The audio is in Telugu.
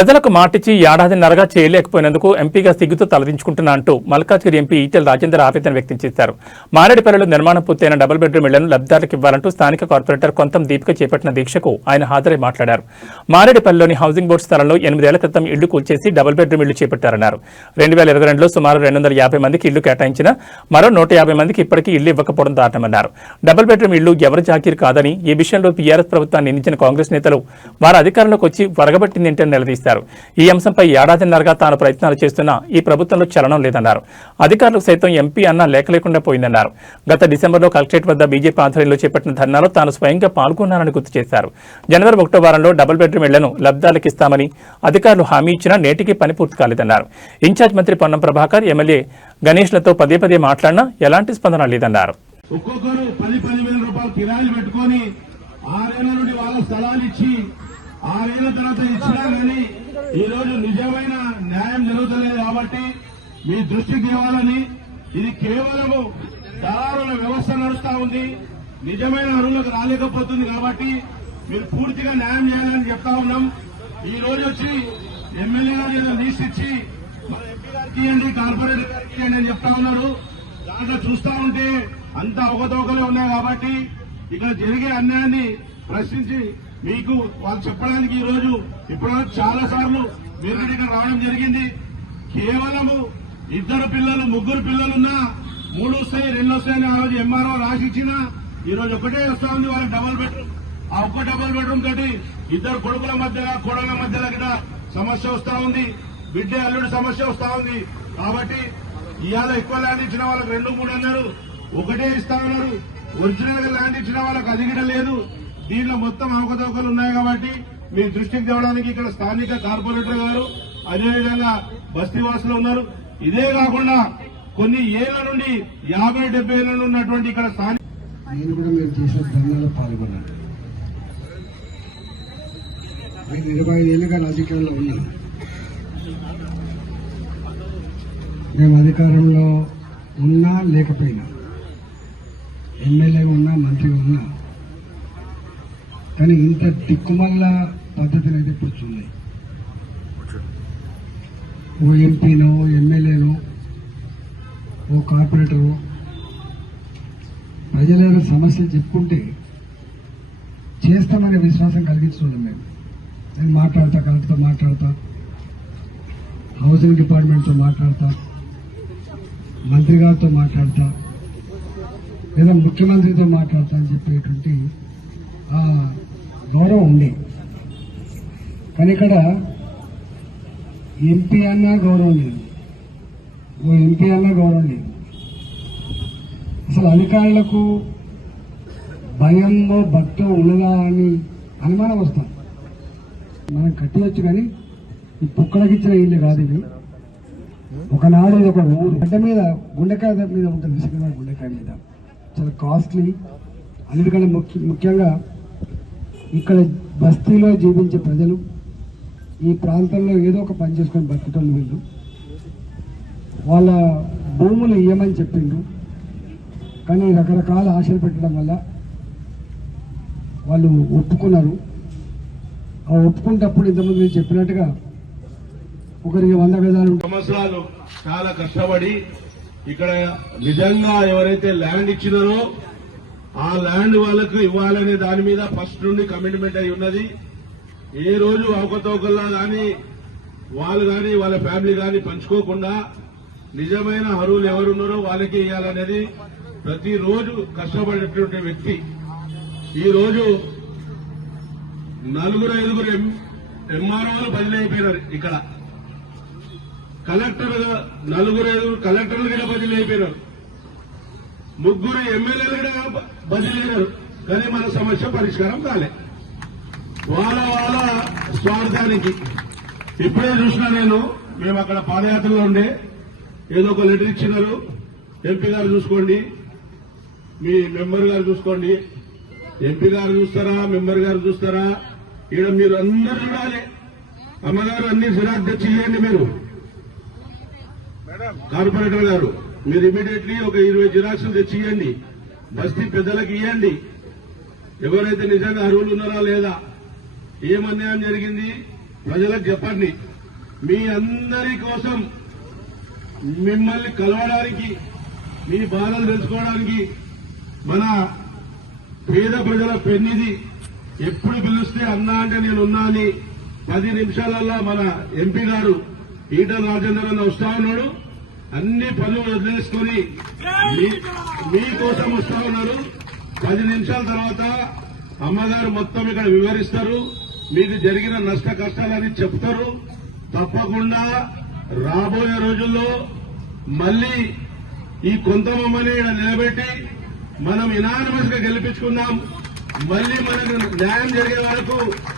ప్రజలకు మాటిచ్చి ఏడాదిన్నరగా చేయలేకపోయినందుకు ఎంపీగా సిగ్గుతో తలదించుకుంటున్నా అంటూ మల్కాజ్గిరి ఎంపీ ఈటెల రాజేందర్ ఆవేదన వ్యక్తం చేశారు. మారేడుపల్లిలో నిర్మాణం పూర్తయిన డబుల్ బెడ్రూమ్ ఇళ్లను లబ్ధిదారులకు ఇవ్వాలంటూ స్థానిక కార్పొరేటర్ కొంతం దీపిక చేపట్టిన దీక్షకు ఆయన హాజరై మాట్లాడారు. మారేడుపల్లిలోని హౌసింగ్ బోర్డు స్థలంలో 8 ఏళ్ల క్రితం ఇళ్లు కూల్చేసి డబుల్ బెడ్రూమ్ ఇళ్లు చేపట్టారన్నారు. 2022లో సుమారు 250 మందికి ఇళ్లు కేటాయించిన మరో 150 మందికి ఇప్పటికీ ఇళ్లు ఇవ్వకపోవడం దారుణమన్నారు. డబుల్ బెడ్రూమ్ ఇళ్లు ఎవరి జాకీర్ కాదని, ఈ విషయంలో టీఆర్ఎస్ ప్రభుత్వాన్ని నిందించిన కాంగ్రెస్ నేతలు వారి అధికారంలోకి వచ్చి వరగబట్టిందంటే నిలదీశారు. ఈ అంశంపై ఏడాదిన్నరగా తాను ప్రయత్నాలు చేస్తున్నా ఈ ప్రభుత్వంలో చలనం లేదన్నారు. అధికారులకు సైతం ఎంపీ అన్న లేక లేకుండా పోయిందన్నారు. గత డిసెంబర్లో కలెక్టరేట్ వద్ద బీజేపీ ఆధ్వర్యంలో చేపట్టిన ధర్నాలో తాను స్వయంగా పాల్గొన్నానని గుర్తు చేశారు. జనవరి 1వ వారంలో డబుల్ బెడ్రూమ్ ఇళ్లను లబ్ధిదారులకు ఇస్తామని అధికారులు హామీ ఇచ్చినా నేటికి పని పూర్తి కాలేదన్నారు. ఇన్ఛార్జ్ మంత్రి పొన్నం ప్రభాకర్, ఎమ్మెల్యే గణేష్లతో పదే మాట్లాడినా ఎలాంటి స్పందన లేదన్నారు. ఒక్కొక్కరు 10,000 రూపాయలు కిరాయిలు పెట్టుకుని 6 ఏళ్ల నుండి వాళ్ళ స్థలాలు ఇచ్చి 6 ఏళ్ల తర్వాత ఇచ్చినా కానీ ఈ రోజు నిజమైన న్యాయం జరుగుతలేదు. కాబట్టి మీ దృష్టికి తేవాలని, ఇది కేవలము దళారుల వ్యవస్థ నడుస్తా ఉంది, నిజమైన అరువులకు రాలేకపోతుంది. కాబట్టి మీరు పూర్తిగా న్యాయం చేయాలని చెప్తా ఉన్నాం. ఈ రోజు వచ్చి ఎమ్మెల్యే గారు ఏదో లీస్ట్ ఇచ్చి మన ఎంపీ గారికి ఇవ్వండి, కార్పొరేటర్ గారికి ఇవ్వండి అని చెప్తా ఉన్నారు. దాంట్లో చూస్తా ఉంటే అంత అవకతవకలే ఉన్నాయి. కాబట్టి ఇక్కడ జరిగే అన్యాయాన్ని ప్రశ్నించి మీకు వాళ్ళు చెప్పడానికి ఈ రోజు ఇప్పుడు చాలా సార్లు మీరు ఇక్కడ రావడం జరిగింది. కేవలము 2 పిల్లలు 3 పిల్లలున్నా 3 వస్తాయి 2 వస్తాయని ఆ రోజు ఎంఆర్ఓ రాసి ఇచ్చినా ఈ రోజు ఒకటే వస్తా ఉంది వాళ్ళకి డబుల్ బెడ్రూమ్. ఆ ఒక్క డబుల్ బెడ్రూమ్ తోటి 2 కొడుకుల మధ్యలో కోడళ్ల మధ్యలో కూడా సమస్య వస్తా ఉంది, బిడ్డ అల్లుడి సమస్య వస్తా ఉంది. కాబట్టి ఇవాళ ఎక్కువ ల్యాండ్ ఇచ్చిన వాళ్ళకి 2, 3 అన్నారు, ఒకటే ఇస్తా ఉన్నారు. ఒరిజినల్ గా ల్యాండ్ ఇచ్చిన వాళ్ళకి అది కూడా లేదు. దీనిలో మొత్తం అవకతవకలు ఉన్నాయి. కాబట్టి మీ దృష్టికి తేవడానికి ఇక్కడ స్థానిక కార్పొరేటర్ గారు, అదేవిధంగా బస్తీవాసులు ఉన్నారు. ఇదే కాకుండా కొన్ని ఏళ్ల నుండి 50-70 ఏళ్ల నుండి ఉన్నటువంటి ఇక్కడ స్థానిక నేను కూడా మేము చేసిన ధర్నాలో పాల్గొన్నాను. నేను 25 ఏళ్ళుగా రాజకీయాల్లో ఉన్నాను. మేము అధికారంలో ఉన్నా లేకపోయినా, ఎమ్మెల్యే ఉన్నా మంత్రి ఉన్నా, కానీ ఇంత దిక్కుమల్ల పద్ధతిని అయితే ఇప్పుడు చూడలేదు. ఓ ఎంపీనో ఎమ్మెల్యేనో ఓ కార్పొరేటరో ప్రజల సమస్యలు చెప్పుకుంటే చేస్తామనే విశ్వాసం కలిగించుకోలేం. నేను మాట్లాడతా, కలెక్టర్తో మాట్లాడతా, హౌసింగ్ డిపార్ట్మెంట్తో మాట్లాడతా, మంత్రి గారితో మాట్లాడతా, లేదా ముఖ్యమంత్రితో మాట్లాడతా అని చెప్పేటువంటి గౌరవం ఉంది. కానీ ఇక్కడ ఎంపీ అన్నా గౌరవం లేదు, ఓ ఎంపీ అన్నా గౌరవం లేదు. అసలు అధికారులకు భయంలో భక్తో ఉన్నదా అని అనుమానం వస్తాం. మనం కట్టివచ్చు, కానీ ఈ పుక్కలకిచ్చిన ఇల్లు కాదు ఇది. ఒకనాడు ఇది ఒక ఊరు గడ్డ మీద గుండెకాయ మీద ఉంటుంది, విసిగిన గుండెకాయ మీద చాలా కాస్ట్లీ. అన్నిటికన్నా ముఖ్యంగా ఇక్కడ బస్తీలో జీవించే ప్రజలు, ఈ ప్రాంతంలో ఏదో ఒక పని చేసుకొని బతికేటోళ్ళు వీళ్ళు. వాళ్ళ భూములు ఇయ్యమని చెప్పిండ్రు, కానీ రకరకాల ఆశలు పెట్టడం వల్ల వాళ్ళు ఒప్పుకున్నారు. ఆ ఒప్పుకునేటప్పుడు ఇంతకుముందు నేను చెప్పినట్టుగా ఒకరికి 100 గజాలు సంవత్సరాలు చాలా కష్టపడి ఇక్కడ నిజంగా ఎవరైతే ల్యాండ్ ఇచ్చినారో ఆ ల్యాండ్ వాళ్ళకు ఇవ్వాలనే దాని మీద ఫస్ట్ నుండి కమిట్మెంట్ అయి ఉన్నది. ఏ రోజు అవకతవకల్లా కానీ వాళ్ళు కానీ వాళ్ళ ఫ్యామిలీ కానీ పంచుకోకుండా నిజమైన అర్హులు ఎవరున్నారో వాళ్ళకి ఇవ్వాలనేది ప్రతిరోజు కష్టపడేటువంటి వ్యక్తి. ఈ రోజు 4-5 ఎంఆర్ఓలు బదిలీ అయిపోయినారు. ఇక్కడ కలెక్టర్ 4-5 కలెక్టర్లు కూడా బదిలీ అయిపోయినారు, 3 ఎమ్మెల్యేలు కూడా బదిలీ అయినారు. కానీ మన సమస్య పరిష్కారం కాలే. వాళ్ళ స్వార్థానికి ఇప్పుడే చూసినా నేను, మేము అక్కడ పాదయాత్రలో ఉండే ఏదో ఒక లెటర్ ఇచ్చినారు, ఎంపీ గారు చూసుకోండి, మీ మెంబర్ గారు చూసుకోండి, ఎంపీ గారు చూస్తారా మెంబర్ గారు చూస్తారా, ఈడ మీరు అందరూ చూడాలి. అమ్మగారు అన్ని జిరాక్స్ తెచ్చి ఇవ్వండి. మీరు కార్పొరేటర్ గారు మీరు ఇమీడియట్లీ ఒక 20 జిరాక్సులు తెచ్చి ఇవ్వండి, బస్తీ పెద్దలకు ఇవ్వండి. ఎవరైతే నిజంగా అర్హులు ఉన్నారా లేదా, ఏం అన్యాయం జరిగింది, ప్రజలకు చెప్పండి, మీ అందరి కోసం మిమ్మల్ని కలవడానికి, మీ బాధలు తెలుసుకోవడానికి మన పేద ప్రజల పెన్నిది ఎప్పుడు పిలిస్తే అన్నా అంటే నేను ఉన్నా అని 10 నిమిషాలలో మన ఎంపీ గారు ఈటల రాజేందర్ అన్న వస్తా ఉన్నాడు. అన్ని పనులు వదిలేసుకుని మీకోసం వస్తా ఉన్నారు. 10 నిమిషాల తర్వాత అమ్మగారు మొత్తం ఇక్కడ వివరిస్తారు, మీకు జరిగిన నష్ట కష్టాలని చెప్తారు. తప్పకుండా రాబోయే రోజుల్లో మళ్లీ ఈ కొంతమమ్మని ఇక్కడ నిలబెట్టి మనం ఇనానిమస్ గా గెలిపించుకుందాం. మళ్లీ మనకు న్యాయం జరిగే వరకు